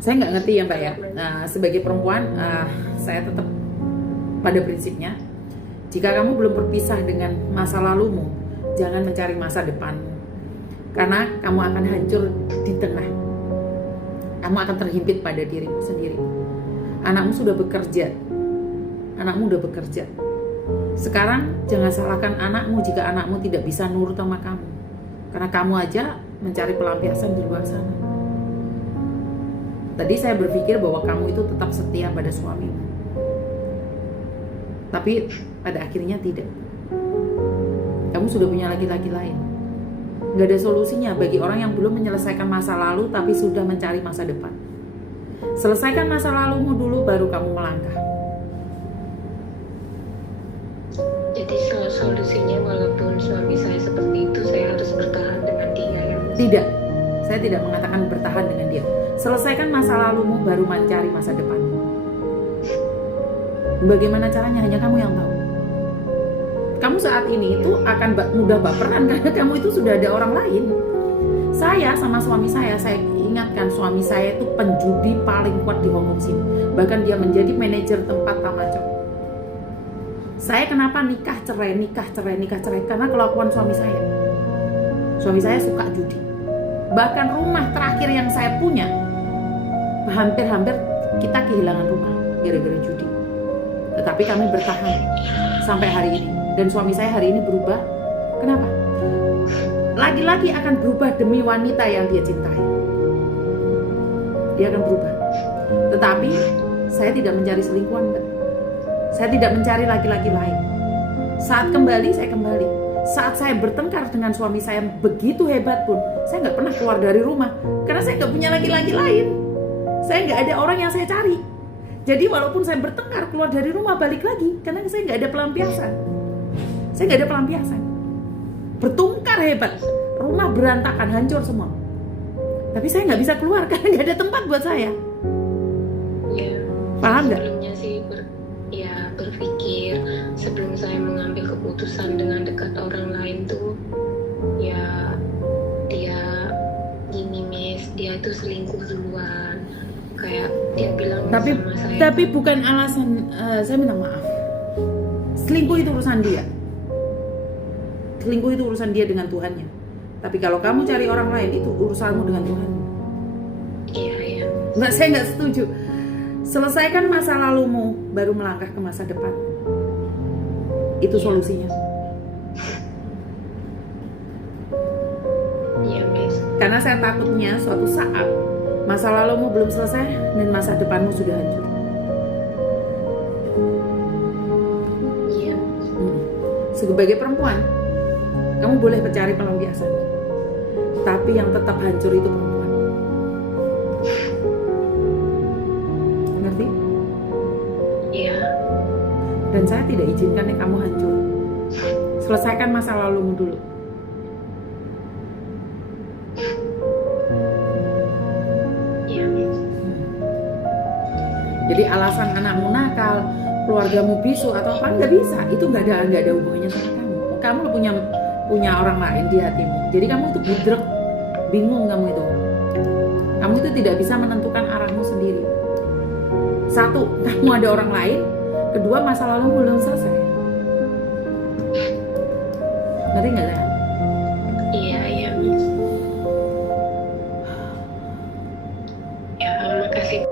Saya nggak ngerti ya Mbak ya. Nah, sebagai perempuan, saya tetap pada prinsipnya, jika kamu belum berpisah dengan masa lalumu, jangan mencari masa depanmu. Karena kamu akan hancur di tengah. Kamu akan terhimpit pada dirimu sendiri. Anakmu sudah bekerja. Anakmu udah bekerja. Sekarang jangan salahkan anakmu jika anakmu tidak bisa nurut sama kamu. Karena kamu aja mencari pelampiasan di luar sana. Tadi saya berpikir bahwa kamu itu tetap setia pada suamimu. Tapi pada akhirnya tidak. Kamu sudah punya laki-laki lain. Gak ada solusinya bagi orang yang belum menyelesaikan masa lalu tapi sudah mencari masa depan. Selesaikan masa lalumu dulu baru kamu melangkah. Jadi solusinya walaupun suami saya seperti itu, saya harus bertahan dengan dia ya? Tidak, saya tidak mengatakan bertahan dengan dia. Selesaikan masa lalumu baru mencari masa depanmu. Bagaimana caranya hanya kamu yang tahu. Kamu saat ini itu akan mudah baperan karena kamu itu sudah ada orang lain. Saya sama suami saya ingatkan suami saya itu penjudi paling kuat di Hongkong sini. Bahkan dia menjadi manajer tempat tamacok. Saya kenapa nikah cerai karena kelakuan suami saya. Suami saya suka judi. Bahkan rumah terakhir yang saya punya hampir kita kehilangan rumah gara-gara judi. Tetapi kami bertahan sampai hari ini. Dan suami saya hari ini berubah. Kenapa? Laki-laki akan berubah demi wanita yang dia cintai. Dia akan berubah. Tetapi saya tidak mencari selingkuhan, Mbak. Saya tidak mencari laki-laki lain. Saat kembali, saya kembali. Saat saya bertengkar dengan suami saya begitu hebat pun, saya nggak pernah keluar dari rumah. Karena saya nggak punya laki-laki lain. Saya nggak ada orang yang saya cari. Jadi walaupun saya bertengkar, keluar dari rumah, balik lagi. Karena saya nggak ada pelampiasan. Saya nggak ada pelampiasan. Bertengkar hebat. Rumah berantakan, hancur semua. Tapi saya nggak bisa keluar karena nggak ada tempat buat saya. Ya, Paham nggak? sebelumnya sih berpikir sebelum saya mengambil keputusan dengan dekat orang lain tuh, ya dia gini Miss, dia tuh selingkuh duluan. Kayak dia bilang sama saya. Tapi bukan alasan. Saya minta maaf. Selingkuh itu urusan dia. Selingkuh itu urusan dia dengan Tuhannya. Tapi kalau kamu cari orang lain, itu urusanmu dengan Tuhan. Iya. Nggak, saya nggak setuju. Selesaikan masa lalumu, baru melangkah ke masa depan. Itu solusinya. Iya, Miss. Karena saya takutnya suatu saat masa lalumu belum selesai dan masa depanmu sudah hancur. Iya. Sebagai perempuan, kamu boleh mencari pelampiasan. Tapi yang tetap hancur itu perempuan. Ngerti? Iya. Dan saya tidak izinkan kamu hancur. Selesaikan masa lalumu dulu. Iya, Miss. Jadi alasan anakmu nakal, keluargamu bisu atau apa, nggak bisa. Itu nggak ada hubungannya sama kamu. Kamu punya orang lain di hatimu. Jadi kamu itu budrek, bingung kamu itu. Kamu itu tidak bisa menentukan arahmu sendiri. Satu, kamu ada orang lain. Kedua, masa lalu belum selesai. Ngerti nggak saya? Iya, Miss. Ya, makasih.